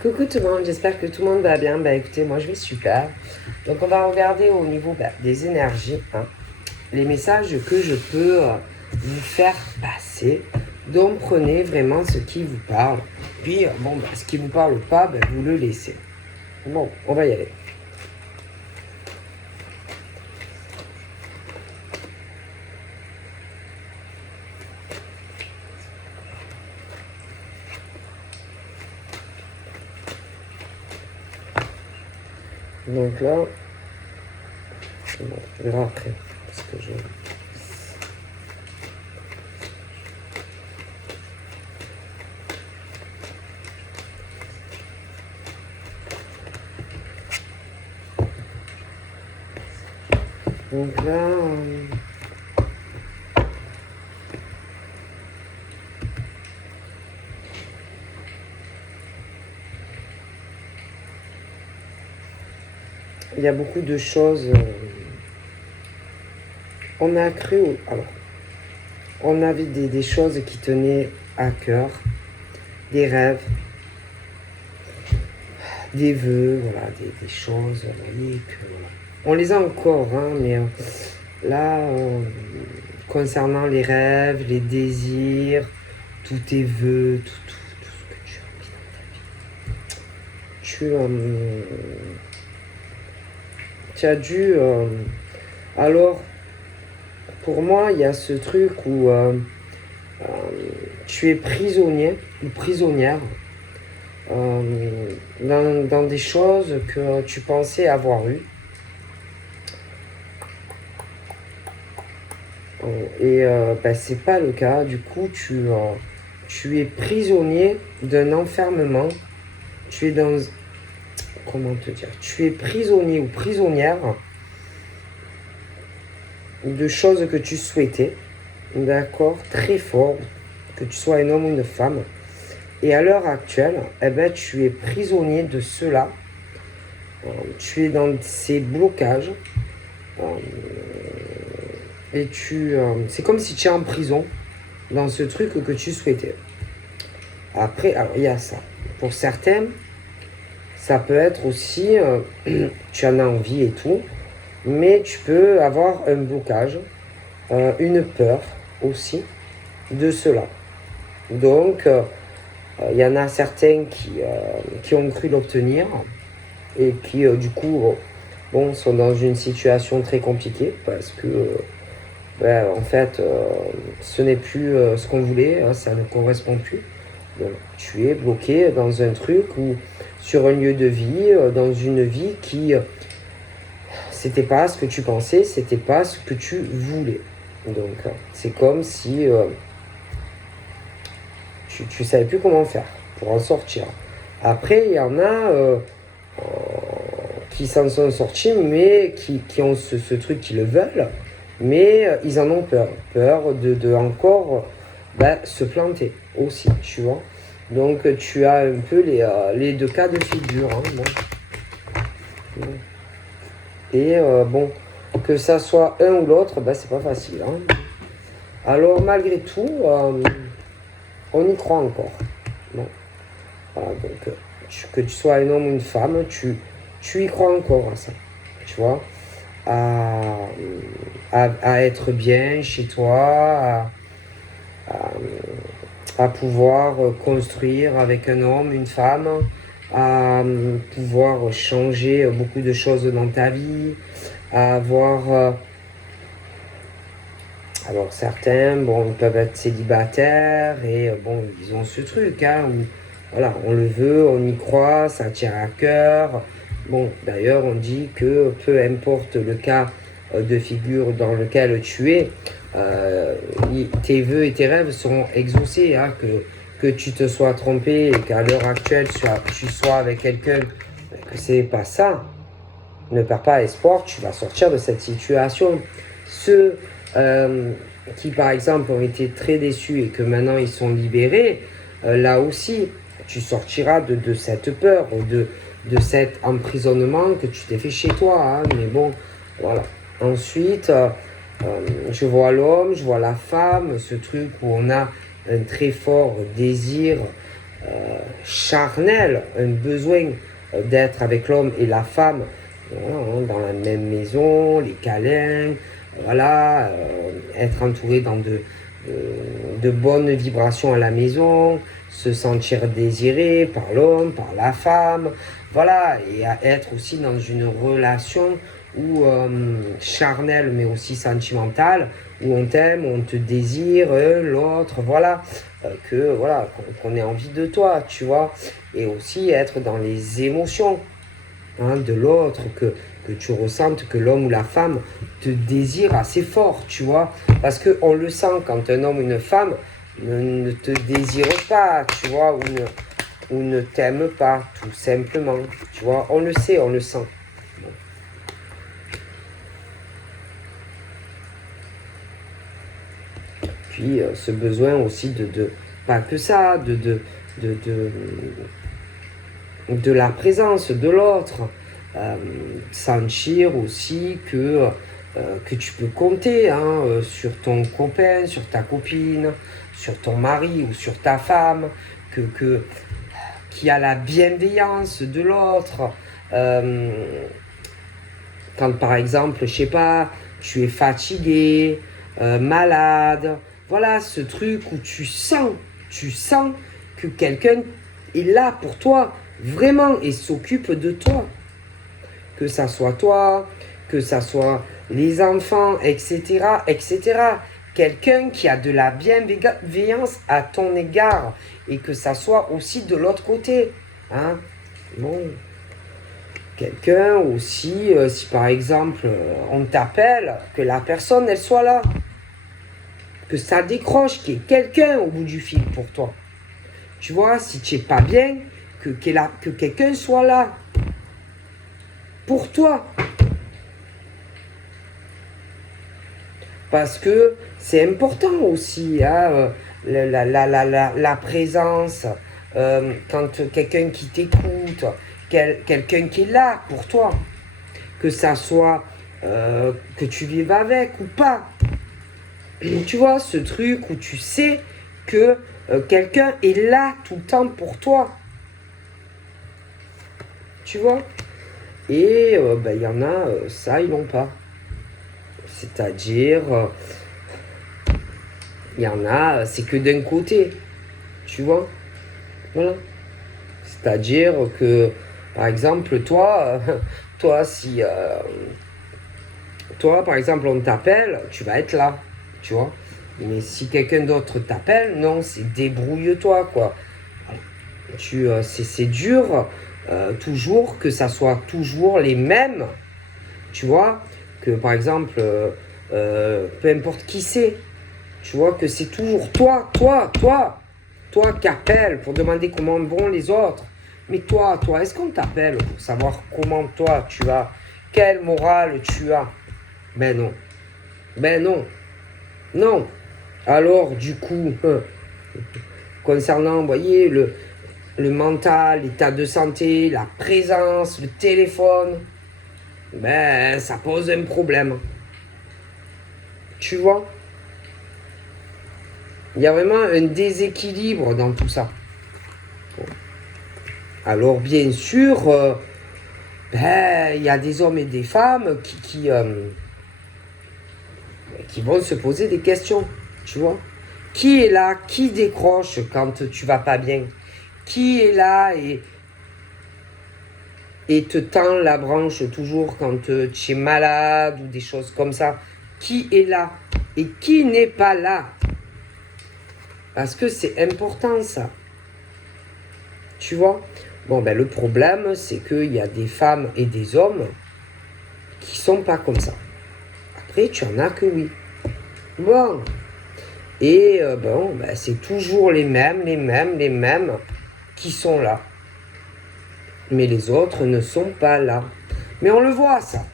Coucou tout le monde, j'espère que tout le monde va bien. Écoutez, moi je vais super. Donc on va regarder au niveau des énergies, les messages que je peux vous faire passer. Donc prenez vraiment ce qui vous parle. Puis ce qui vous parle pas, vous le laissez. Bon, on va y aller. Donc là, je verrai après. Parce que je... Donc là... il y a beaucoup de choses. On a cru. Alors, on avait des choses qui tenaient à cœur, des rêves, des vœux, voilà, des choses. Voilà. On les a encore, mais là, concernant les rêves, les désirs, tous tes vœux, tout ce que tu as envie dans ta vie. Tu as dû... alors, pour moi, il y a ce truc où tu es prisonnier ou prisonnière dans des choses que tu pensais avoir eues. Et c'est pas le cas. Du coup, tu es prisonnier d'un enfermement. Tu es dans... Comment te dire? Tu es prisonnier ou prisonnière de choses que tu souhaitais, d'accord, très fort, que tu sois un homme ou une femme. Et à l'heure actuelle, tu es prisonnier de cela. Tu es dans ces blocages. Et c'est comme si tu es en prison dans ce truc que tu souhaitais. Après, alors il y a ça. Pour certains, ça peut être aussi, tu en as envie et tout, mais tu peux avoir un blocage, une peur aussi de cela. Donc, il y en a certains qui ont cru l'obtenir et qui, du coup, sont dans une situation très compliquée parce que, en fait, ce n'est plus ce qu'on voulait, ça ne correspond plus. Donc, tu es bloqué dans un truc ou sur un lieu de vie, dans une vie qui... c'était pas ce que tu pensais, c'était pas ce que tu voulais. Donc, c'est comme si tu savais plus comment faire pour en sortir. Après, il y en a qui s'en sont sortis, mais qui ont ce truc, qui le veulent, mais ils en ont peur. Peur de encore se planter aussi, tu vois. Donc, tu as un peu les deux cas de figure. Et que ça soit un ou l'autre, c'est pas facile. Alors malgré tout, on y croit encore. Bon. Voilà, donc que tu sois un homme ou une femme, tu y crois encore à ça. Tu vois, à être bien chez toi, à pouvoir construire avec un homme, une femme, à pouvoir changer beaucoup de choses dans ta vie, à avoir... alors certains, ils peuvent être célibataires et ils ont ce truc, où voilà, on le veut, on y croit, ça tient à cœur. D'ailleurs, on dit que peu importe le cas de figure dans lequel tu es, tes vœux et tes rêves seront exaucés, que tu te sois trompé et qu'à l'heure actuelle tu sois avec quelqu'un, que c'est pas ça. Ne perds pas espoir, tu vas sortir de cette situation. Ceux qui par exemple ont été très déçus et que maintenant ils sont libérés, là aussi tu sortiras de cette peur, de cet emprisonnement que tu t'es fait chez toi. Mais voilà. Ensuite, je vois l'homme, je vois la femme, ce truc où on a un très fort désir charnel, un besoin d'être avec l'homme et la femme, voilà, dans la même maison, les câlins, voilà, être entouré dans de bonnes vibrations à la maison, se sentir désiré par l'homme, par la femme, voilà, et à être aussi dans une relation où charnelle mais aussi sentimentale, où on t'aime, où on te désire, l'autre, voilà, qu'on ait envie de toi, tu vois, et aussi être dans les émotions de l'autre, que tu ressentes que l'homme ou la femme te désire assez fort, tu vois, parce qu'on le sent quand un homme ou une femme ne te désire pas, tu vois, ou ne t'aime pas, tout simplement, tu vois, on le sait, on le sent. Puis ce besoin aussi pas que ça, de la présence de l'autre, sentir aussi que tu peux compter sur ton copain, sur ta copine, sur ton mari ou sur ta femme, qu'il y a la bienveillance de l'autre. Quand par exemple, je sais pas, tu es fatigué, malade, voilà ce truc où tu sens que quelqu'un est là pour toi, vraiment, et s'occupe de toi. Que ça soit toi, que ça soit les enfants, etc., etc. Quelqu'un qui a de la bienveillance à ton égard, et que ça soit aussi de l'autre côté. Bon. Quelqu'un aussi, si par exemple on t'appelle, que la personne elle soit là, que ça décroche, qu'il y ait quelqu'un au bout du fil pour toi. Tu vois, si tu n'es pas bien, que quelqu'un soit là pour toi. Parce que c'est important aussi, la présence, quand quelqu'un qui t'écoute, quelqu'un qui est là pour toi, que ça soit que tu vives avec ou pas. Tu vois, ce truc où tu sais que quelqu'un est là tout le temps pour toi. Tu vois. Et y en a, ça, ils n'ont pas. C'est-à-dire, il y en a, c'est que d'un côté. Tu vois. Voilà. C'est-à-dire que, par exemple, toi, si... toi, par exemple, on t'appelle, tu vas être là. Tu vois. Mais si quelqu'un d'autre t'appelle, non, c'est débrouille-toi, quoi. C'est dur, toujours, que ça soit toujours les mêmes. Tu vois, que par exemple, peu importe qui c'est, tu vois, que c'est toujours toi qui appelle pour demander comment vont les autres. Mais toi, est-ce qu'on t'appelle pour savoir comment toi tu as, quelle morale tu as? Ben non. Ben non. Non. Alors, du coup, concernant, vous voyez, le mental, l'état de santé, la présence, le téléphone, ben, ça pose un problème. Tu vois? Il y a vraiment un déséquilibre dans tout ça. Bon. Alors, bien sûr, il y a des hommes et des femmes qui vont se poser des questions, tu vois. Qui est là, qui décroche quand tu vas pas bien? Qui est là et te tend la branche toujours quand tu es malade ou des choses comme ça? Qui est là et qui n'est pas là? Parce que c'est important ça. Tu vois? Bon, ben le problème, c'est qu'il y a des femmes et des hommes qui sont pas comme ça. Après, tu en as que oui. Bon. Et c'est toujours les mêmes qui sont là. Mais les autres ne sont pas là. Mais on le voit, ça.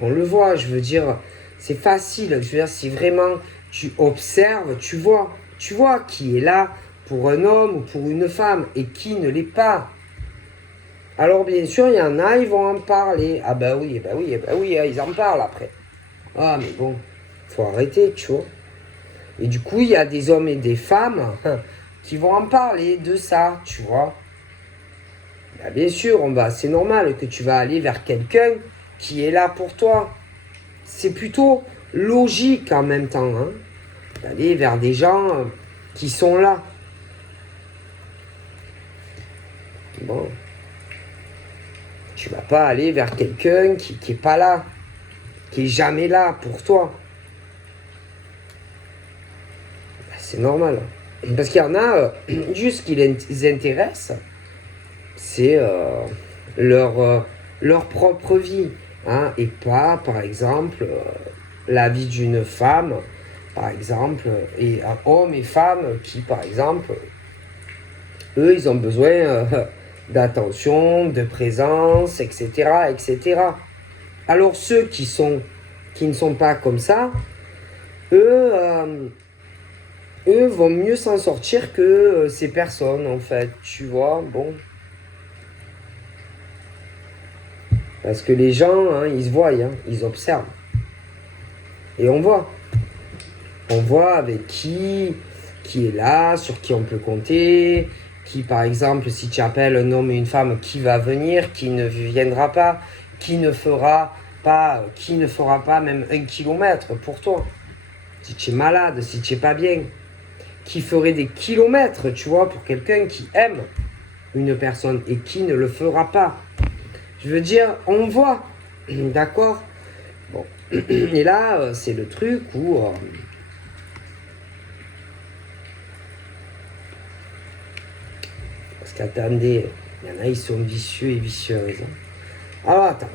On le voit, je veux dire, c'est facile. Je veux dire, si vraiment tu observes, tu vois qui est là pour un homme ou pour une femme et qui ne l'est pas. Alors bien sûr, il y en a, ils vont en parler. Ah bah oui, ils en parlent après. Ah mais bon, faut arrêter, tu vois. Et du coup, il y a des hommes et des femmes qui vont en parler de ça, tu vois. Ben, bien sûr, c'est normal que tu vas aller vers quelqu'un qui est là pour toi. C'est plutôt logique en même temps, hein, d'aller vers des gens qui sont là. Bon. Tu vas pas aller vers quelqu'un qui est pas là, qui est jamais là pour toi. Ben, c'est normal. Parce qu'il y en a, juste ce qui les intéresse, c'est leur propre vie. Hein, et pas, par exemple, la vie d'une femme, par exemple, et hommes et femmes qui, par exemple, eux, ils ont besoin d'attention, de présence, etc., etc. Alors ceux qui ne sont pas comme ça, eux vont mieux s'en sortir que ces personnes, en fait, tu vois, bon. Parce que les gens, hein, ils se voient, hein, ils observent. Et on voit. On voit avec qui est là, sur qui on peut compter, qui, par exemple, si tu appelles un homme et une femme, qui va venir, qui ne viendra pas, qui ne fera pas même 1 kilomètre pour toi. Si tu es malade, si tu n'es pas bien, qui ferait des kilomètres, tu vois, pour quelqu'un qui aime une personne et qui ne le fera pas. Je veux dire, on voit, d'accord? Bon, et là, c'est le truc où... parce qu'attendez, il y en a, ils sont vicieux et vicieuses. Alors, attends.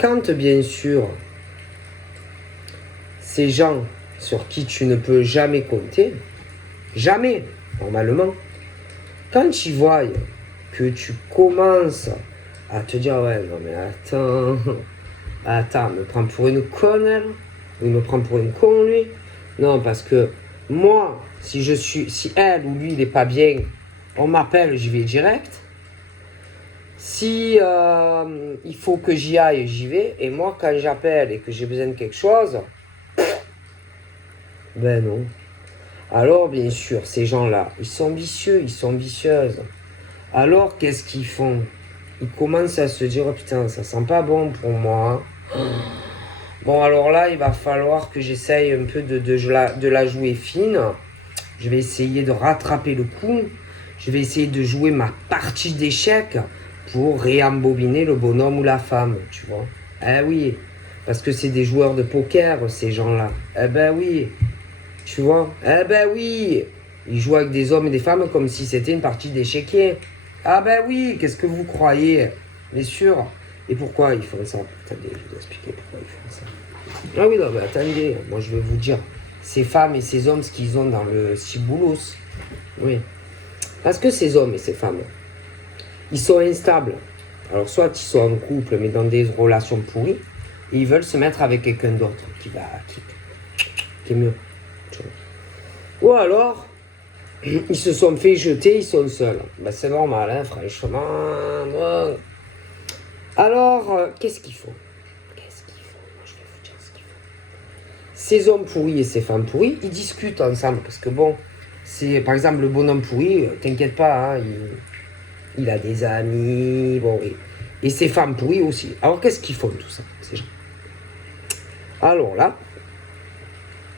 Quand, bien sûr, ces gens sur qui tu ne peux jamais compter, jamais, normalement, quand ils voient que tu commences à te dire, ouais, non mais attends, me prend pour une conne, elle, ou il me prend pour une con, lui. Non, parce que moi, si elle ou lui, il n'est pas bien, on m'appelle, j'y vais direct. Si il faut que j'y aille, j'y vais. Et moi, quand j'appelle et que j'ai besoin de quelque chose, ben non. Alors, bien sûr, ces gens-là, ils sont vicieux, ils sont vicieuses. Alors, qu'est-ce qu'ils font? Ils commencent à se dire, oh, putain, ça sent pas bon pour moi. Bon, alors là, il va falloir que j'essaye un peu de la jouer fine. Je vais essayer de rattraper le coup. Je vais essayer de jouer ma partie d'échecs pour réembobiner le bonhomme ou la femme, tu vois. Eh oui, parce que c'est des joueurs de poker, ces gens-là. Eh ben oui, tu vois. Eh ben oui, ils jouent avec des hommes et des femmes comme si c'était une partie d'échiquier. Ah ben oui, qu'est-ce que vous croyez? Bien sûr. Et pourquoi ils font ça? Attendez, je vais vous expliquer pourquoi ils font ça. Ah oui, non, mais attendez, moi je vais vous dire. Ces femmes et ces hommes, ce qu'ils ont dans le ciboulos. Oui. Parce que ces hommes et ces femmes, ils sont instables. Alors soit ils sont en couple, mais dans des relations pourries, et ils veulent se mettre avec quelqu'un d'autre qui est mieux. Ou alors, ils se sont fait jeter, ils sont seuls. Ben, c'est normal, hein, franchement. Bon. Alors, qu'est-ce qu'il faut? Moi, je vais vous dire ce qu'il faut. Ces hommes pourris et ces femmes pourries, ils discutent ensemble. Parce que bon, c'est par exemple le bonhomme pourri, t'inquiète pas, hein, il a des amis, bon, et ces femmes pourries aussi. Alors, qu'est-ce qu'ils font tout ça, ces gens? Alors là,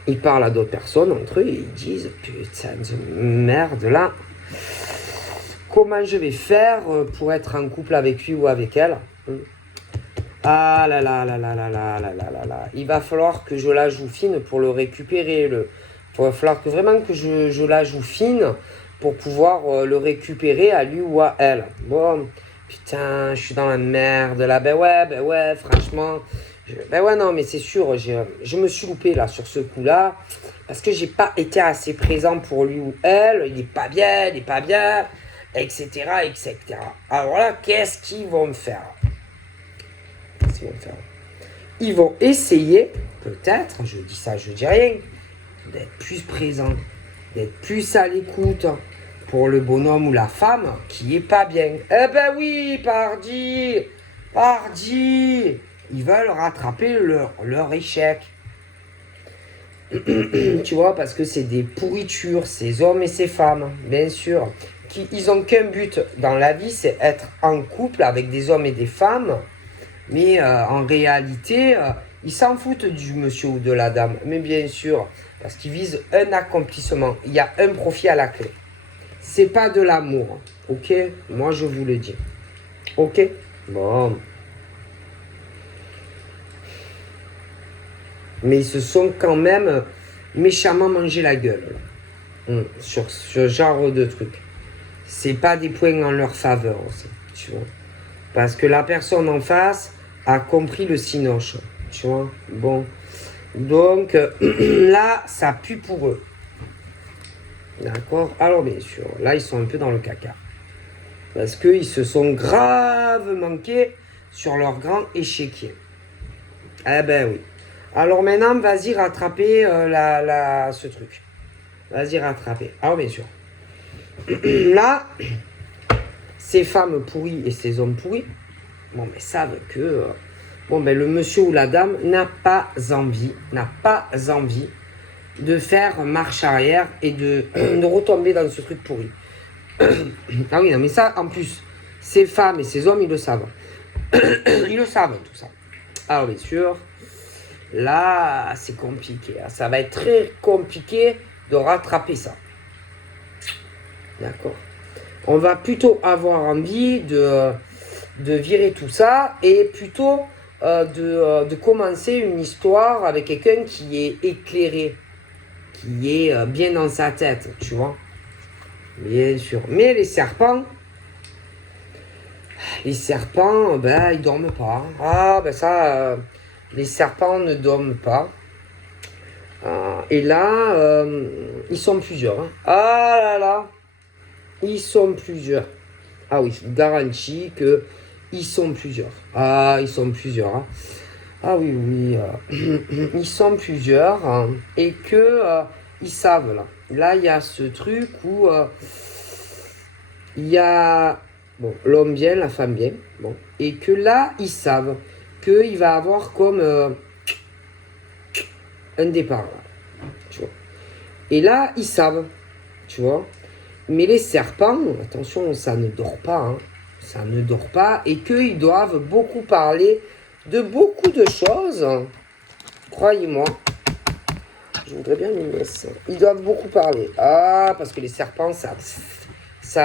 ils parlent à d'autres personnes entre eux et ils disent, putain de merde là, comment je vais faire pour être en couple avec lui ou avec elle? Ah là là là là là là là là là là. Il va falloir que je la joue fine pour le récupérer. Il va falloir que vraiment que je la joue fine pour pouvoir le récupérer à lui ou à elle. Bon, putain, je suis dans la merde là. Ben ouais, franchement. Ben ouais, non, mais c'est sûr, je me suis loupé là sur ce coup-là. Parce que j'ai pas été assez présent pour lui ou elle. Il est pas bien, etc., etc. Alors là, qu'est-ce qu'ils vont me faire? Ils vont essayer, peut-être, je dis ça, je dis rien, d'être plus présent, d'être plus à l'écoute pour le bonhomme ou la femme qui est pas bien. Eh ben oui, pardi, ils veulent rattraper leur échec. Tu vois, parce que c'est des pourritures, ces hommes et ces femmes, bien sûr. Ils ont qu'un but dans la vie, c'est être en couple avec des hommes et des femmes. Mais en réalité, ils s'en foutent du monsieur ou de la dame. Mais bien sûr, parce qu'ils visent un accomplissement. Il y a un profit à la clé. C'est pas de l'amour. Ok? Moi, je vous le dis. Ok? Bon. Mais ils se sont quand même méchamment mangé la gueule. Sur ce genre de truc. C'est pas des points en leur faveur aussi. Tu vois? Parce que la personne en face a compris le cinoche. Tu vois? Bon. Donc, là, ça pue pour eux. D'accord? Alors, bien sûr, là, ils sont un peu dans le caca. Parce qu'ils se sont grave manqués sur leur grand échiquier. Eh ben oui. Alors maintenant, vas-y rattraper ce truc. Vas-y rattraper. Alors, bien sûr. Là, ces femmes pourries et ces hommes pourris, bon, mais savent que bon, ben, le monsieur ou la dame n'a pas envie de faire marche arrière et de retomber dans ce truc pourri. Ah oui, non, mais ça, en plus, ces femmes et ces hommes, ils le savent. Ils le savent, tout ça. Alors, bien sûr, là, c'est compliqué. Ça va être très compliqué de rattraper ça. D'accord? On va plutôt avoir envie de virer tout ça et plutôt de commencer une histoire avec quelqu'un qui est éclairé, qui est bien dans sa tête, tu vois. Bien sûr. Mais les serpents, ben, ils dorment pas. Ah, ben ça, les serpents ne dorment pas. Et là, ils sont plusieurs. Hein. Ah là là, ils sont plusieurs. Ah oui, je vous garantis que ils sont plusieurs. Ah, ils sont plusieurs. Hein. Ah oui, oui. Ils sont plusieurs hein, et que ils savent là. Là, il y a ce truc où il y a bon, l'homme bien, la femme bien. Bon, et que là, ils savent qu'il va avoir comme un départ. Là, tu vois. Et là, ils savent. Tu vois. Mais les serpents, attention, ça ne dort pas. Hein. Ça ne dort pas. Et qu'ils doivent beaucoup parler de beaucoup de choses. Croyez-moi. Je voudrais bien une messe. Ils doivent beaucoup parler. Ah, parce que les serpents, ça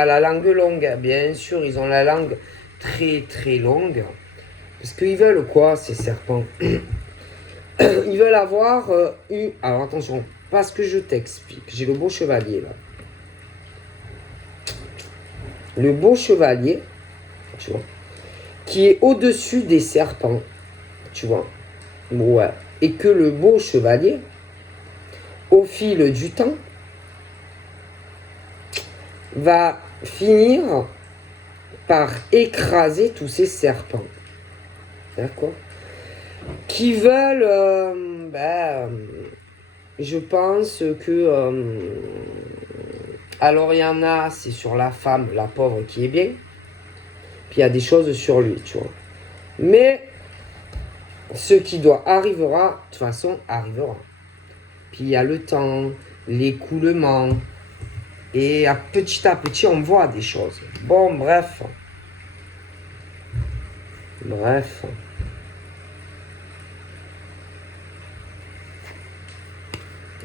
a la langue longue. Bien sûr, ils ont la langue très très longue. Parce qu'ils veulent quoi, ces serpents? Ils veulent avoir une... Alors attention, parce que je t'explique. J'ai le beau chevalier là. Le beau chevalier, tu vois, qui est au-dessus des serpents, tu vois. Ouais. Et que le beau chevalier, au fil du temps, va finir par écraser tous ces serpents. D'accord? Qui veulent, je pense que... alors il y en a, c'est sur la femme, la pauvre qui est bien. Puis il y a des choses sur lui, tu vois. Mais ce qui doit arrivera, de toute façon, arrivera. Puis il y a le temps, l'écoulement. Et à petit, on voit des choses. Bon, bref. Bref.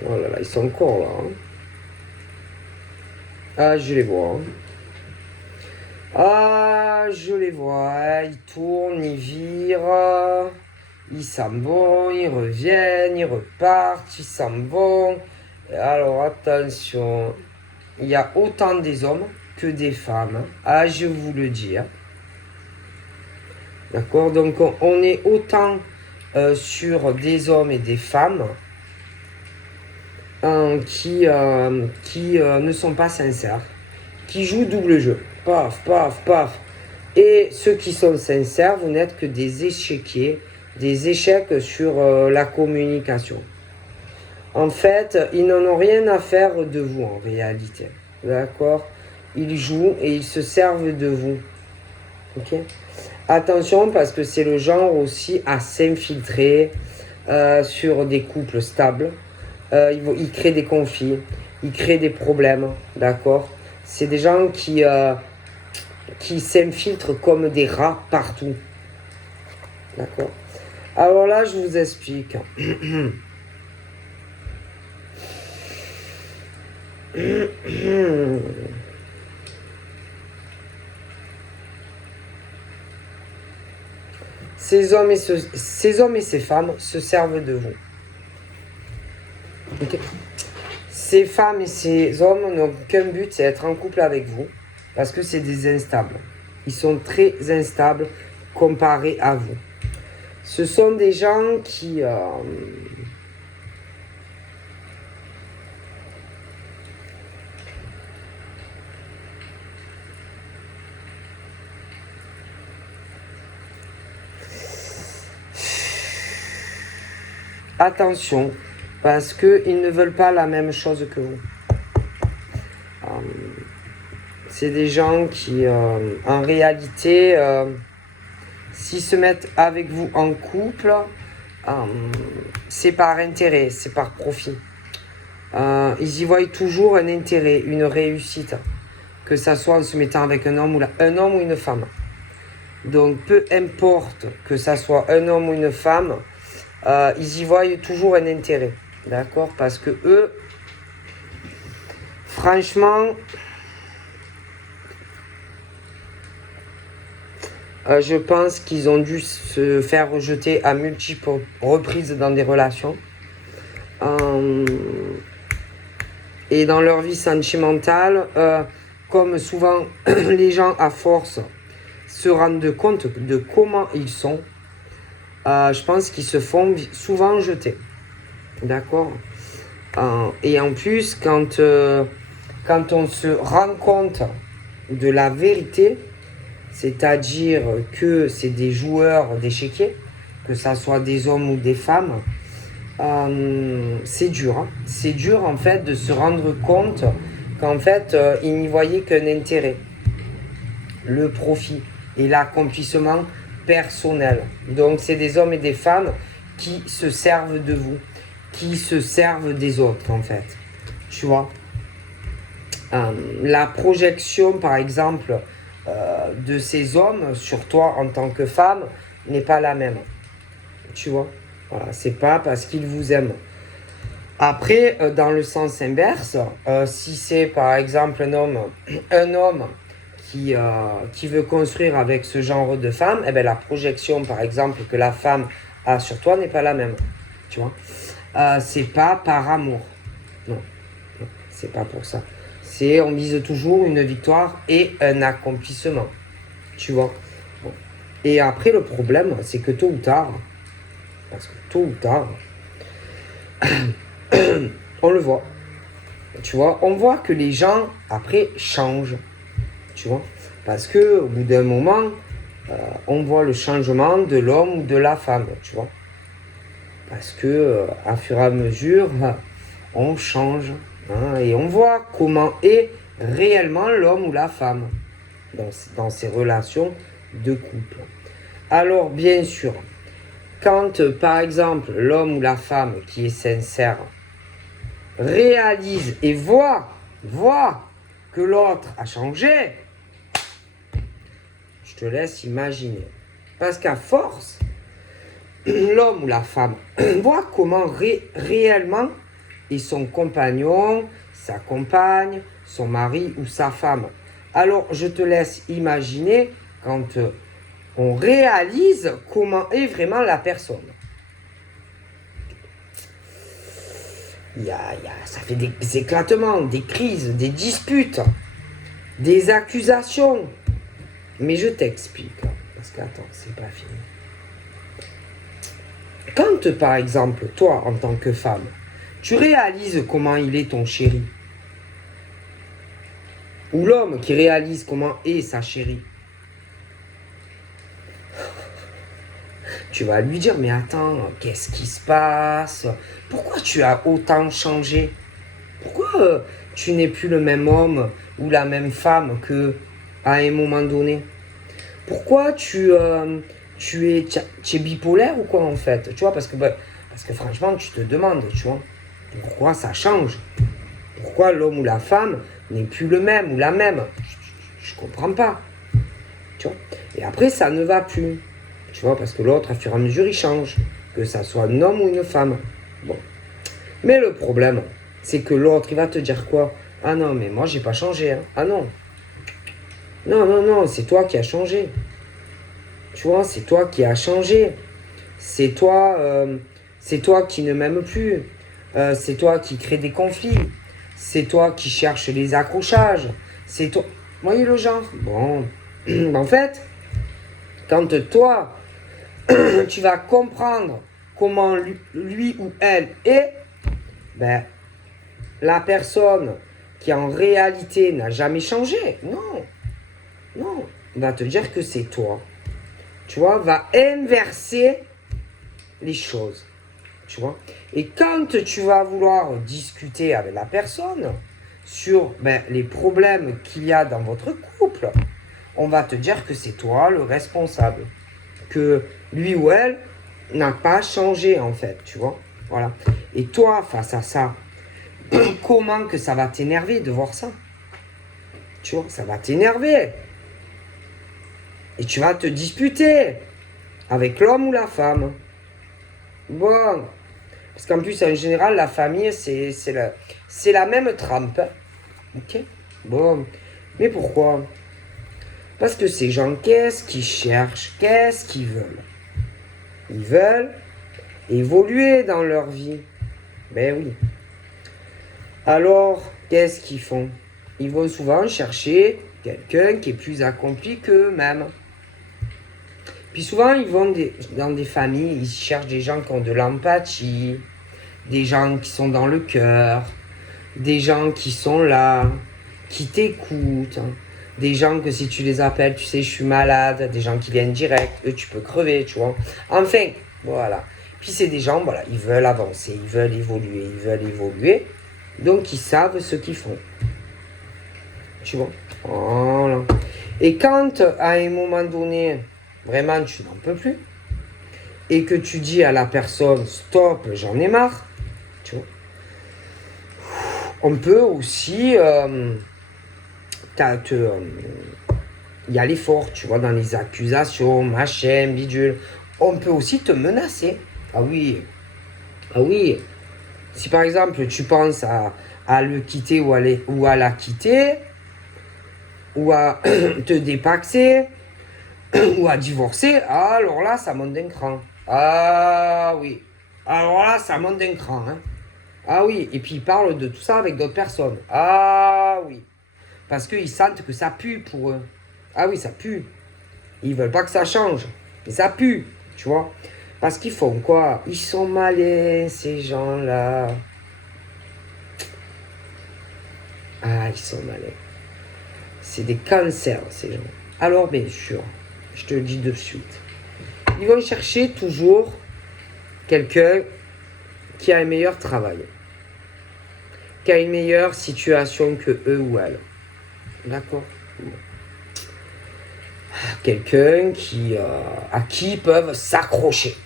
Oh là là, ils sont encore là. Hein. Ah, je les vois. Hein. Ah, je les vois. Hein. Ils tournent, ils virent. Ils s'en vont, ils reviennent, ils repartent, ils s'en vont. Alors, attention. Il y a autant des hommes que des femmes. Ah, je vous le dis. Hein. D'accord? Donc, on est autant sur des hommes et des femmes qui ne sont pas sincères, qui jouent double jeu. Paf, paf, paf. Et ceux qui sont sincères, vous n'êtes que des échiquiers, des échecs sur la communication. En fait, ils n'en ont rien à faire de vous en réalité. D'accord? Ils jouent et ils se servent de vous. Ok? Attention parce que c'est le genre aussi à s'infiltrer sur des couples stables. ils créent des conflits, ils créent des problèmes, d'accord? C'est des gens qui s'infiltrent comme des rats partout, d'accord? Alors là, je vous explique. Ces hommes et ces femmes se servent de vous. Okay. Ces femmes et ces hommes n'ont qu'un but, c'est être en couple avec vous, parce que c'est des instables. Ils sont très instables comparés à vous. Ce sont des gens qui... Attention, parce qu'ils ne veulent pas la même chose que vous. C'est des gens qui, en réalité, s'ils se mettent avec vous en couple, c'est par intérêt, c'est par profit. Ils y voient toujours un intérêt, une réussite, que ça soit en se mettant avec un homme ou une femme. Donc, peu importe que ça soit un homme ou une femme, ils y voient toujours un intérêt, d'accord? Parce que eux, franchement, je pense qu'ils ont dû se faire rejeter à multiples reprises dans des relations. Et dans leur vie sentimentale, comme souvent les gens à force se rendent compte de comment ils sont, je pense qu'ils se font souvent jeter. D'accord? Et en plus, quand on se rend compte de la vérité, c'est-à-dire que c'est des joueurs d'échiquier, que ça soit des hommes ou des femmes, c'est dur. Hein. C'est dur en fait de se rendre compte qu'en fait, ils n'y voyaient qu'un intérêt, le profit et l'accomplissement personnel. Donc c'est des hommes et des femmes qui se servent de vous, qui se servent des autres en fait. Tu vois, la projection par exemple de ces hommes sur toi en tant que femme n'est pas la même. Tu vois, voilà, c'est pas parce qu'ils vous aiment. Après, dans le sens inverse, si c'est par exemple un homme qui veut construire avec ce genre de femme, eh bien, la projection par exemple que la femme a sur toi n'est pas la même. Tu vois, c'est pas par amour. Non, non, c'est pas pour ça. On vise toujours une victoire et un accomplissement. Tu vois. Bon. Et après, le problème, c'est que tôt ou tard, parce que tôt ou tard, on le voit. Tu vois, on voit que les gens, après, changent. Tu vois. Parce qu'au bout d'un moment, on voit le changement de l'homme ou de la femme. Tu vois. Parce que, à fur et à mesure, on change. Hein, et on voit comment est réellement l'homme ou la femme dans ces relations de couple. Alors, bien sûr, quand, par exemple, l'homme ou la femme qui est sincère réalise et voit que l'autre a changé, je te laisse imaginer. Parce qu'à force, l'homme ou la femme voit comment réellement est son compagnon, sa compagne, son mari ou sa femme. Alors, je te laisse imaginer quand on réalise comment est vraiment la personne. Ça fait des éclatements, des crises, des disputes, des accusations. Mais je t'explique, parce que attends, c'est pas fini. Quand, par exemple, toi, en tant que femme, tu réalises comment il est ton chéri, ou l'homme qui réalise comment est sa chérie, tu vas lui dire, mais attends, qu'est-ce qui se passe? Pourquoi tu as autant changé? Pourquoi tu n'es plus le même homme ou la même femme qu'à un moment donné? Pourquoi tu es bipolaire ou quoi en fait? Tu vois, parce que franchement, tu te demandes, tu vois. Pourquoi ça change? Pourquoi l'homme ou la femme n'est plus le même ou la même? Je comprends pas. Tu vois? Et après, ça ne va plus. Tu vois, parce que l'autre, à fur et à mesure, il change. Que ça soit un homme ou une femme. Bon. Mais le problème, c'est que l'autre, il va te dire quoi? Ah non, mais moi, j'ai pas changé. Hein. Ah non. Non, non, non, c'est toi qui as changé. Tu vois, c'est toi qui as changé. C'est toi qui ne m'aimes plus. C'est toi qui crée des conflits. C'est toi qui cherche les accrochages. C'est toi. Vous voyez le genre? Bon. En fait, quand toi, tu vas comprendre comment lui ou elle est, ben, la personne qui en réalité n'a jamais changé, non, non, va te dire que c'est toi. Tu vois, va inverser les choses. Tu vois. Et quand tu vas vouloir discuter avec la personne sur les problèmes qu'il y a dans votre couple, on va te dire que c'est toi le responsable. Que lui ou elle n'a pas changé en fait, tu vois. Voilà. Et toi, face à ça, comment que ça va t'énerver de voir ça? Tu vois, ça va t'énerver. Et tu vas te disputer avec l'homme ou la femme. Bon. Parce qu'en plus, en général, la famille, c'est la même trempe. Ok? Bon. Mais pourquoi? Parce que ces gens, qu'est-ce qu'ils cherchent? Qu'est-ce qu'ils veulent? Ils veulent évoluer dans leur vie. Ben oui. Alors, qu'est-ce qu'ils font? Ils vont souvent chercher quelqu'un qui est plus accompli qu'eux-mêmes. Puis souvent, ils vont dans des familles, ils cherchent des gens qui ont de l'empathie, des gens qui sont dans le cœur, des gens qui sont là, qui t'écoutent, des gens que si tu les appelles, tu sais, je suis malade, des gens qui viennent direct, eux, tu peux crever, tu vois. Enfin, voilà. Puis c'est des gens, voilà, ils veulent avancer, ils veulent évoluer, donc ils savent ce qu'ils font. Tu vois. Voilà. Et quand, à un moment donné, vraiment, tu n'en peux plus, et que tu dis à la personne, stop, j'en ai marre, tu vois. On peut aussi y aller fort, tu vois, dans les accusations, machin, bidule. On peut aussi te menacer. Ah oui. Ah oui. Si par exemple, tu penses à le quitter ou à la quitter, ou à te dépaxer, ou à divorcer, alors là, ça monte d'un cran. Ah oui. Alors là, ça monte d'un cran. Hein. Ah oui. Et puis, ils parlent de tout ça avec d'autres personnes. Ah oui. Parce qu'ils sentent que ça pue pour eux. Ah oui, ça pue. Ils veulent pas que ça change. Mais ça pue, tu vois. Parce qu'ils font quoi? Ils sont malins, ces gens-là. Ah, ils sont malins. C'est des cancers, ces gens. Alors, bien sûr, je te le dis de suite. Ils vont chercher toujours quelqu'un qui a un meilleur travail. Qui a une meilleure situation que eux ou elles. D'accord? Quelqu'un à qui ils peuvent s'accrocher.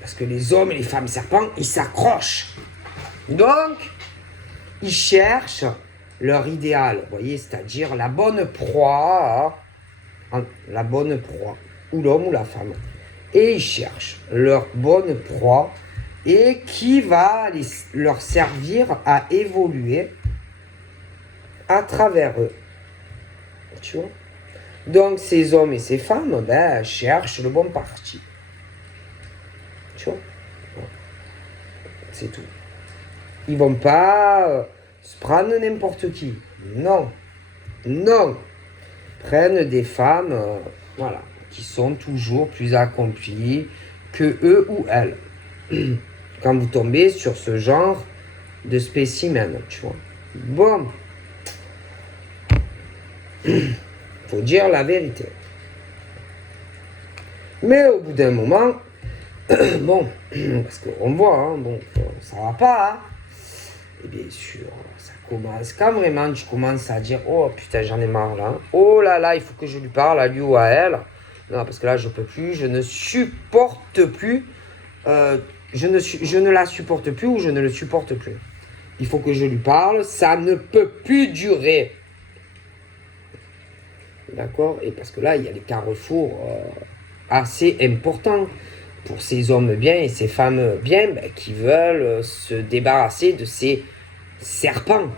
Parce que les hommes et les femmes serpents, ils s'accrochent. Donc, ils cherchent leur idéal, vous voyez, c'est-à-dire la bonne proie, la bonne proie, ou l'homme ou la femme. Et ils cherchent leur bonne proie et qui va leur servir à évoluer à travers eux. Tu vois? Donc, ces hommes et ces femmes cherchent le bon parti. Tu vois? C'est tout. Ils vont pas se prendre n'importe qui. Non. Non. Prennent des femmes voilà, qui sont toujours plus accomplies que eux ou elles. Quand vous tombez sur ce genre de spécimen, tu vois. Bon. Faut dire la vérité. Mais au bout d'un moment, bon, parce qu'on voit, hein, bon, ça va pas, hein. Et bien sûr, ça commence, quand vraiment tu commences à dire, oh putain, j'en ai marre là, oh là là, il faut que je lui parle à lui ou à elle, non, parce que là, je peux plus, je ne supporte plus je ne la supporte plus ou je ne le supporte plus. Il faut que je lui parle, ça ne peut plus durer. D'accord? Et parce que là, il y a des carrefours assez importants pour ces hommes bien et ces femmes bien qui veulent se débarrasser de ces serpents.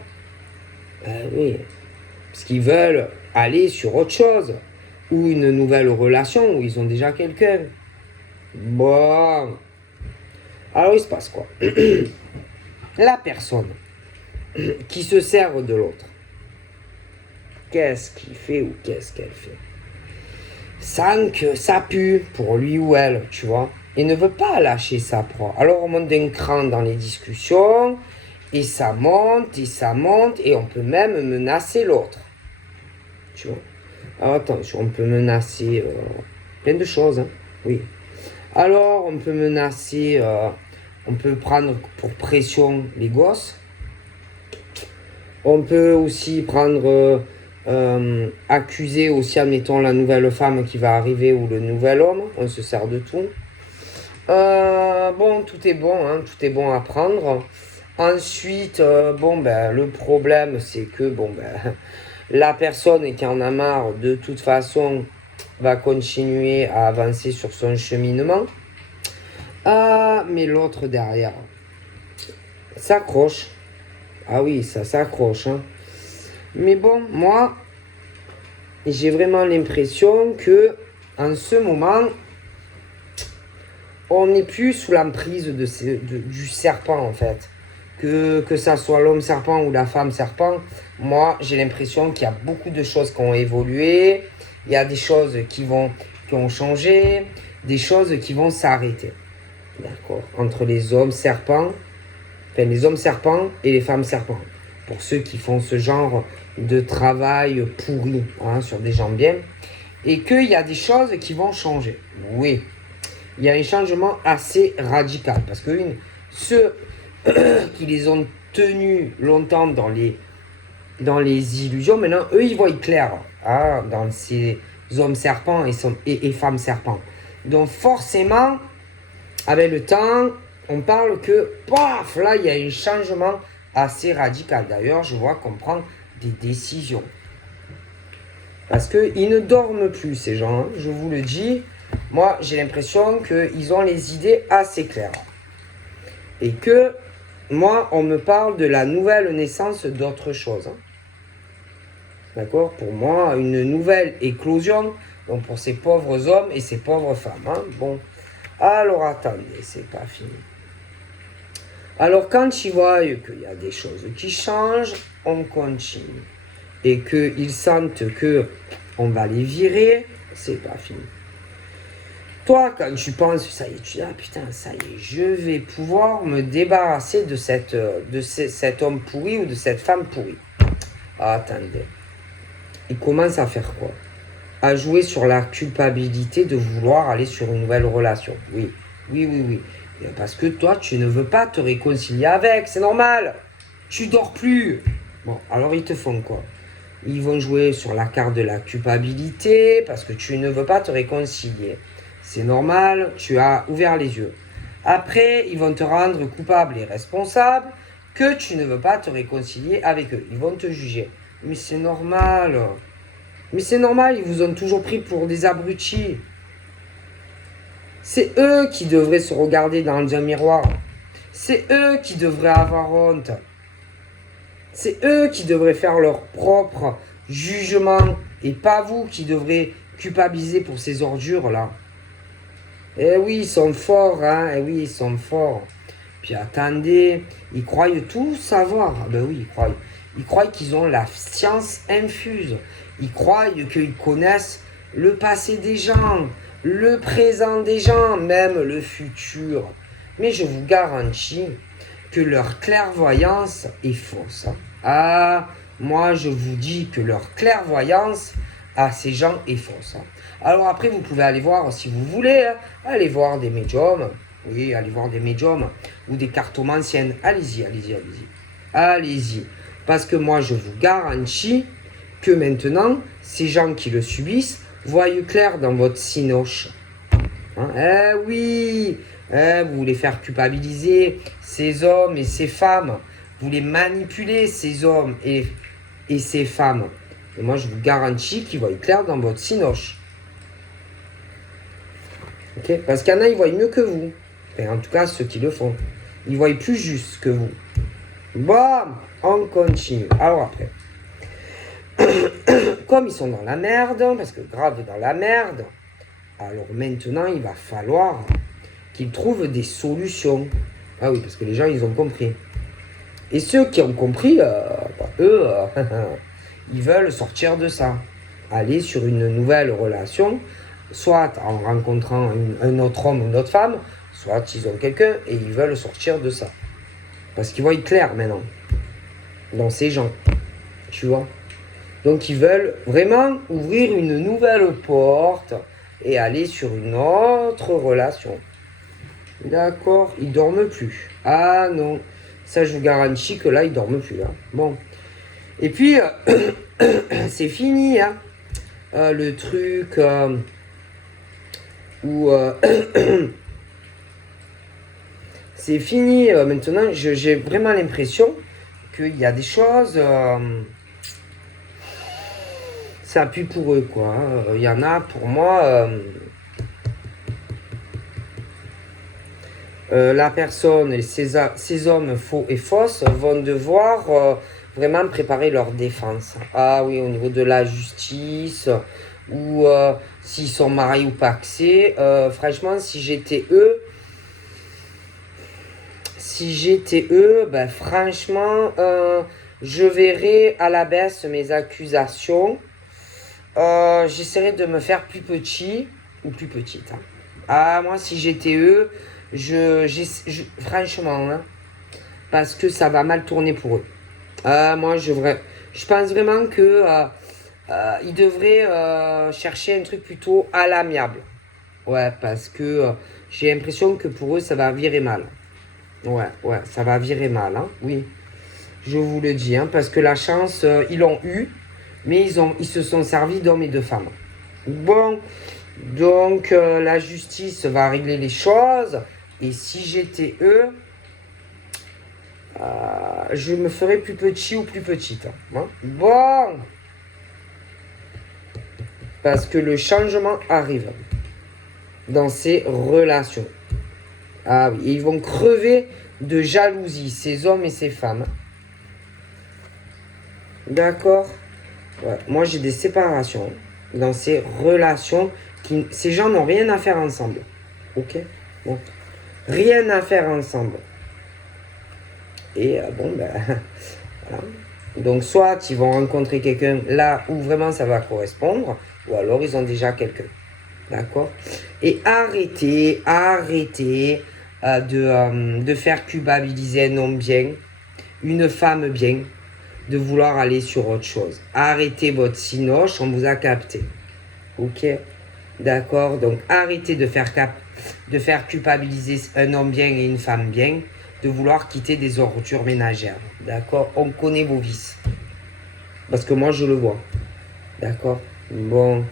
Oui, parce qu'ils veulent aller sur autre chose ou une nouvelle relation où ils ont déjà quelqu'un. Bon. Alors il se passe quoi? La personne qui se sert de l'autre, qu'est-ce qu'il fait ou qu'est-ce qu'elle fait? Sans que ça pue pour lui ou elle, tu vois. Il ne veut pas lâcher sa proie. Alors on monte d'un cran dans les discussions, et ça monte, et on peut même menacer l'autre. Tu vois. Alors attention, on peut menacer plein de choses, hein. Oui. Alors on peut menacer, on peut prendre pour pression les gosses. On peut aussi prendre... accuser aussi, admettons, la nouvelle femme qui va arriver ou le nouvel homme. On se sert de tout. Bon, tout est bon, hein, tout est bon à prendre. Ensuite, le problème, c'est que, la personne qui en a marre, de toute façon, va continuer à avancer sur son cheminement. Mais l'autre derrière s'accroche. Ah oui, ça s'accroche, hein. Mais bon, moi, j'ai vraiment l'impression que en ce moment, on n'est plus sous l'emprise du serpent, en fait. Que ça soit l'homme serpent ou la femme serpent, moi, j'ai l'impression qu'il y a beaucoup de choses qui ont évolué, il y a des choses qui ont changé, des choses qui vont s'arrêter. D'accord? Entre les hommes serpents, les hommes serpents et les femmes serpents. Pour ceux qui font ce genre de travail pourri, hein, sur des gens bien, et qu'il y a des choses qui vont changer. Oui, il y a un changement assez radical, parce que ceux qui les ont tenus longtemps dans les illusions, maintenant, eux, ils voient clair, hein, dans ces hommes serpents et femmes serpents. Donc forcément, avec le temps, on parle que, paf, là, il y a un changement assez radical. D'ailleurs, je vois qu'on prend des décisions. Parce qu'ils ne dorment plus, ces gens, hein, je vous le dis. Moi, j'ai l'impression qu'ils ont les idées assez claires. Et que, moi, on me parle de la nouvelle naissance d'autre chose. Hein. D'accord? Pour moi, une nouvelle éclosion, donc pour ces pauvres hommes et ces pauvres femmes. Hein. Bon, alors attendez, c'est pas fini. Alors quand ils voient qu'il y a des choses qui changent, on continue. Et qu'ils sentent qu'on va les virer, c'est pas fini. Toi, quand tu penses, ça y est, tu dis, ah putain, ça y est, je vais pouvoir me débarrasser de cet homme pourri ou de cette femme pourrie. Ah, attendez. Il commence à faire quoi? À jouer sur la culpabilité de vouloir aller sur une nouvelle relation. Oui. Parce que toi, tu ne veux pas te réconcilier avec, c'est normal. Tu dors plus. Bon, alors ils te font quoi? Ils vont jouer sur la carte de la culpabilité parce que tu ne veux pas te réconcilier. C'est normal, tu as ouvert les yeux. Après, ils vont te rendre coupable et responsable que tu ne veux pas te réconcilier avec eux. Ils vont te juger. Mais c'est normal. Mais c'est normal, ils vous ont toujours pris pour des abrutis. C'est eux qui devraient se regarder dans un miroir. C'est eux qui devraient avoir honte. C'est eux qui devraient faire leur propre jugement et pas vous qui devrez culpabiliser pour ces ordures-là. Eh oui, ils sont forts, hein. Eh oui, ils sont forts. Puis attendez, ils croient tout savoir. Ah ben oui, ils croient. Ils croient qu'ils ont la science infuse. Ils croient qu'ils connaissent le passé des gens, le présent des gens, même le futur. Mais je vous garantis que leur clairvoyance est fausse. Hein. Ah, moi je vous dis que leur clairvoyance à ces gens est fausse. Hein. Alors après, vous pouvez aller voir, si vous voulez, hein, aller voir des médiums. Oui, allez voir des médiums ou des cartomanciennes. Allez-y. Allez-y. Parce que moi, je vous garantis que maintenant, ces gens qui le subissent voient clair dans votre cinoche. Hein. Eh oui, vous voulez faire culpabiliser ces hommes et ces femmes. Vous voulez manipuler ces hommes et ces femmes. Et moi, je vous garantis qu'ils voient clair dans votre cinoche. Okay, parce qu'il y en a, ils voient mieux que vous. Enfin, en tout cas, ceux qui le font. Ils voient plus juste que vous. Bon, on continue. Alors après. Comme ils sont dans la merde, parce que grave dans la merde, alors maintenant, il va falloir qu'ils trouvent des solutions. Ah oui, parce que les gens, ils ont compris. Et ceux qui ont compris, eux, ils veulent sortir de ça. Aller sur une nouvelle relation, soit en rencontrant un autre homme ou une autre femme, soit ils ont quelqu'un et ils veulent sortir de ça. Parce qu'ils voient clair maintenant, dans ces gens, tu vois. Donc ils veulent vraiment ouvrir une nouvelle porte et aller sur une autre relation. D'accord, ils dorment plus. Ah non, ça je vous garantis que là ils dorment plus. Hein. Bon. Et puis c'est fini, hein. Le truc où c'est fini. Maintenant, j'ai vraiment l'impression qu'il y a des choses. Ça pue pour eux, quoi. Il y en a, pour moi, la personne et ces hommes faux et fausses vont devoir vraiment préparer leur défense. Ah oui, au niveau de la justice, ou s'ils sont mariés ou paxés. Franchement, si j'étais eux, ben, franchement, je verrais à la baisse mes accusations. J'essaierai de me faire plus petit ou plus petite. Hein. Ah, moi, si j'étais eux, franchement, hein, parce que ça va mal tourner pour eux. Moi, je pense vraiment que ils devraient chercher un truc plutôt à l'amiable. Ouais, parce que j'ai l'impression que pour eux, ça va virer mal. Ouais, ça va virer mal, hein, oui. Je vous le dis, hein, parce que la chance, ils l'ont eu. Mais ils se sont servis d'hommes et de femmes. Bon, donc la justice va régler les choses. Et si j'étais eux, je me ferais plus petit ou plus petite. Hein. Bon, parce que le changement arrive dans ces relations. Ah oui, et ils vont crever de jalousie, ces hommes et ces femmes. D'accord ? Ouais, moi, j'ai des séparations dans ces relations. Ces gens n'ont rien à faire ensemble. Ok ? Bon. Rien à faire ensemble. Et bon, ben, voilà. Donc, soit ils vont rencontrer quelqu'un là où vraiment ça va correspondre, ou alors ils ont déjà quelqu'un. D'accord ? Et arrêtez de faire culpabiliser un homme bien, une femme bien, de vouloir aller sur autre chose. Arrêtez votre cinoche, on vous a capté. Ok ? D'accord ? Donc arrêtez de faire culpabiliser un homme bien et une femme bien, de vouloir quitter des ordures ménagères. D'accord ? On connaît vos vices. Parce que moi je le vois. D'accord ? Bon.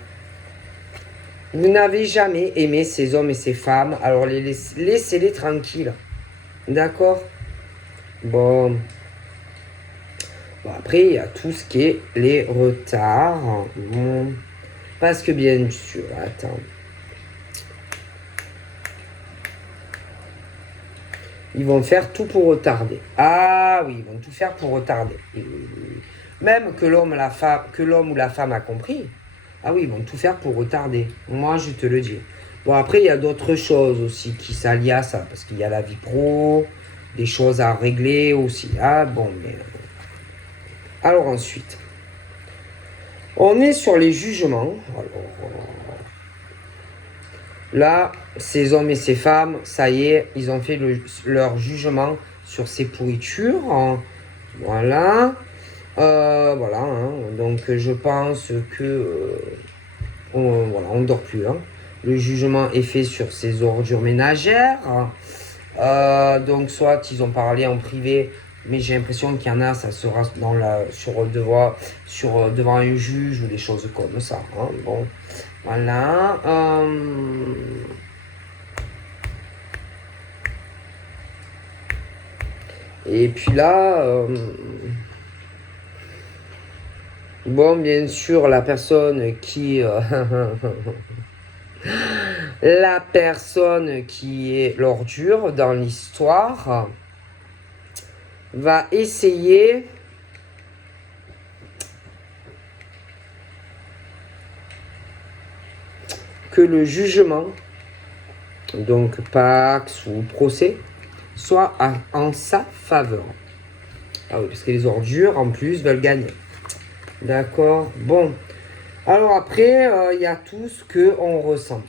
Vous n'avez jamais aimé ces hommes et ces femmes, alors laissez-les tranquilles. D'accord ? Bon. Bon, après, il y a tout ce qui est les retards. Bon. Parce que bien sûr, attends. Ils vont faire tout pour retarder. Ah oui, ils vont tout faire pour retarder. Même que l'homme ou la femme a compris. Ah oui, ils vont tout faire pour retarder. Moi, je te le dis. Bon, après, il y a d'autres choses aussi qui s'allient à ça. Parce qu'il y a la vie pro, des choses à régler aussi. Ah bon, mais... Alors ensuite, on est sur les jugements. Alors, là, ces hommes et ces femmes, ça y est, ils ont fait leur jugement sur ces pourritures. Voilà. Voilà. Hein. Donc, je pense que... voilà, on ne dort plus. Hein. Le jugement est fait sur ces ordures ménagères. Donc, soit ils ont parlé en privé, mais j'ai l'impression qu'il y en a, ça sera devant un juge ou des choses comme ça. Hein. Bon, voilà. Et puis là, bon, bien sûr, la personne qui... la personne qui est l'ordure dans l'histoire va essayer que le jugement, donc pax ou procès, soit en sa faveur. Ah oui, parce que les ordures, en plus, veulent gagner. D'accord. Bon. Alors après, il y a tout ce qu'on ressent.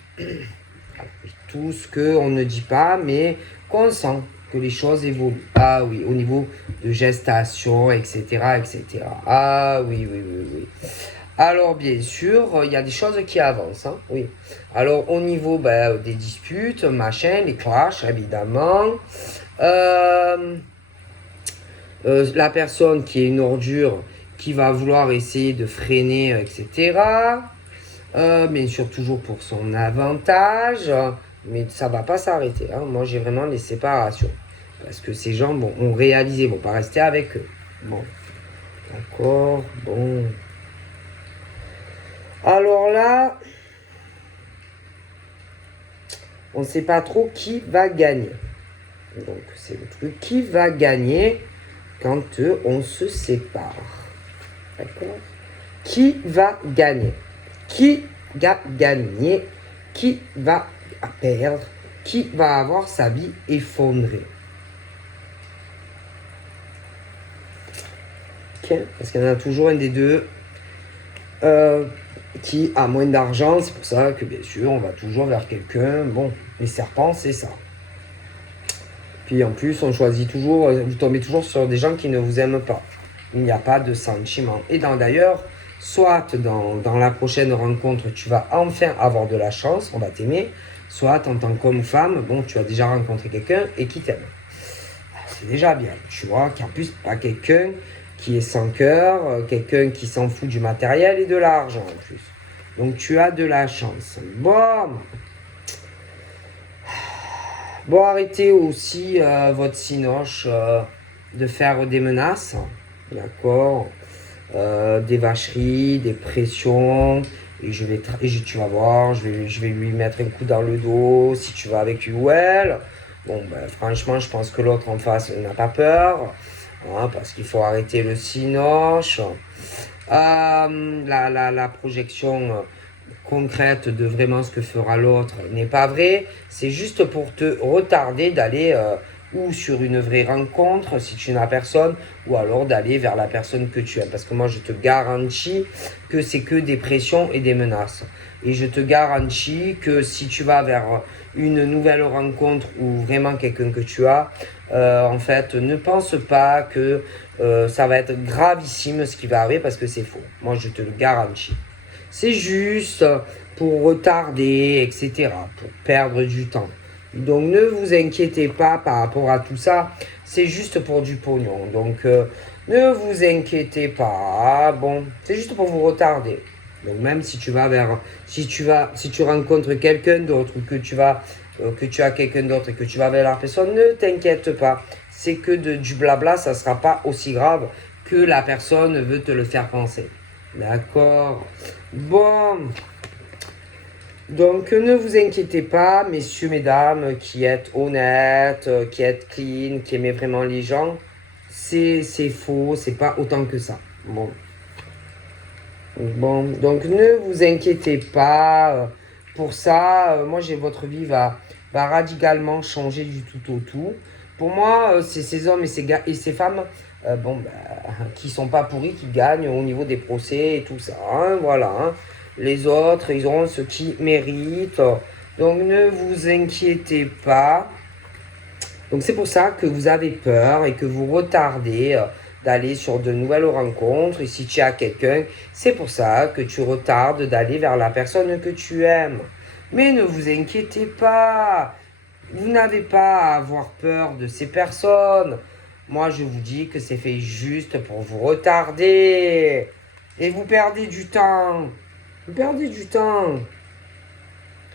Tout ce qu'on ne dit pas, mais qu'on sent que les choses évoluent. Ah oui, au niveau de gestation, etc., etc. Ah oui, oui, oui, oui. Alors, bien sûr, il y a des choses qui avancent, hein, oui. Alors, au niveau des disputes, machin, les clashs, évidemment. La personne qui est une ordure, qui va vouloir essayer de freiner, etc. Bien sûr, toujours pour son avantage. Mais ça va pas s'arrêter. Hein. Moi, j'ai vraiment des séparations. Parce que ces gens ont réalisé, vont pas rester avec eux. Bon. D'accord, bon. Alors là, on ne sait pas trop qui va gagner. Donc, c'est le truc qui va gagner quand on se sépare. D'accord? Qui va gagner? Qui va gagner? Qui va perdre? Qui va avoir sa vie effondrée? Ok? Parce qu'il y en a toujours un des deux qui a moins d'argent. C'est pour ça que, bien sûr, on va toujours vers quelqu'un. Bon, les serpents, c'est ça. Puis en plus, on choisit toujours, vous tombez toujours sur des gens qui ne vous aiment pas. Il n'y a pas de sentiment. Et d'ailleurs, soit dans la prochaine rencontre, tu vas enfin avoir de la chance, on va t'aimer, soit en tant qu'homme ou femme, bon, tu as déjà rencontré quelqu'un et qui t'aime. C'est déjà bien, tu vois, qu'en plus, pas quelqu'un qui est sans cœur, quelqu'un qui s'en fout du matériel et de l'argent en plus. Donc tu as de la chance. Bon, arrêtez aussi votre cinoche de faire des menaces, d'accord, des vacheries, des pressions, et tu vas voir, je vais lui mettre un coup dans le dos si tu vas avec lui ou elle. Bon, ben, franchement, je pense que l'autre en face n'a pas peur, hein, parce qu'il faut arrêter le cinoche. La projection concrète de vraiment ce que fera l'autre n'est pas vraie. C'est juste pour te retarder d'aller ou sur une vraie rencontre si tu n'as personne, ou alors d'aller vers la personne que tu aimes. Parce que moi, je te garantis que c'est que des pressions et des menaces. Et je te garantis que si tu vas vers une nouvelle rencontre ou vraiment quelqu'un que tu as, en fait, ne pense pas que ça va être gravissime ce qui va arriver, parce que c'est faux. Moi, je te le garantis. C'est juste pour retarder, etc., pour perdre du temps. Donc ne vous inquiétez pas par rapport à tout ça, c'est juste pour du pognon. Donc ne vous inquiétez pas, bon, c'est juste pour vous retarder. Donc même si tu vas vers, si tu rencontres quelqu'un d'autre, ou que tu as quelqu'un d'autre et que tu vas vers la personne, ne t'inquiète pas. C'est que du blabla, ça ne sera pas aussi grave que la personne veut te le faire penser. D'accord. Bon. Donc ne vous inquiétez pas, messieurs, mesdames, qui êtes honnêtes, qui êtes clean, qui aimez vraiment les gens. C'est faux, c'est pas autant que ça. Bon, donc ne vous inquiétez pas. Pour ça, votre vie va radicalement changer du tout au tout. Pour moi, c'est ces hommes et ces femmes qui sont pas pourris, qui gagnent au niveau des procès et tout ça. Hein, voilà. Hein. Les autres, ils auront ce qu'ils méritent. Donc ne vous inquiétez pas. Donc c'est pour ça que vous avez peur et que vous retardez d'aller sur de nouvelles rencontres. Et si tu as quelqu'un, c'est pour ça que tu retardes d'aller vers la personne que tu aimes. Mais ne vous inquiétez pas. Vous n'avez pas à avoir peur de ces personnes. Moi, je vous dis que c'est fait juste pour vous retarder. Et vous perdez du temps. Vous perdez du temps.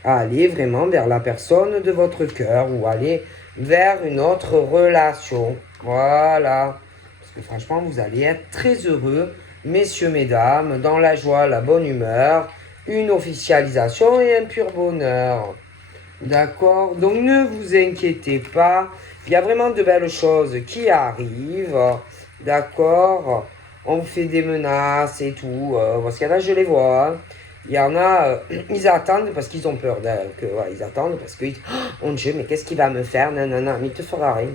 À aller vraiment vers la personne de votre cœur, ou aller vers une autre relation. Voilà. Parce que franchement, vous allez être très heureux, messieurs, mesdames, dans la joie, la bonne humeur, une officialisation et un pur bonheur. D'accord? Donc ne vous inquiétez pas. Il y a vraiment de belles choses qui arrivent. D'accord? On fait des menaces et tout. Parce qu'il y en a, je les vois. Hein. Il y en a, ils attendent parce qu'ils ont peur. Ils attendent parce qu'ils... Oh mon Dieu, mais qu'est-ce qu'il va me faire? Non, non, non, mais il te fera rien.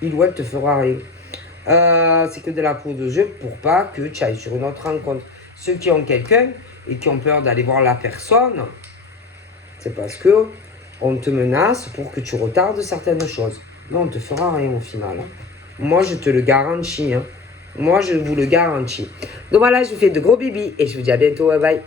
Il ou elle te fera rien. C'est que de la peau de jeu pour pas que tu ailles sur une autre rencontre. Ceux qui ont quelqu'un et qui ont peur d'aller voir la personne, c'est parce que on te menace pour que tu retardes certaines choses. Non, on te fera rien au final. Hein. Moi, je te le garantis. Hein. Moi, je vous le garantis. Donc voilà, je vous fais de gros bibis et je vous dis à bientôt. Bye bye.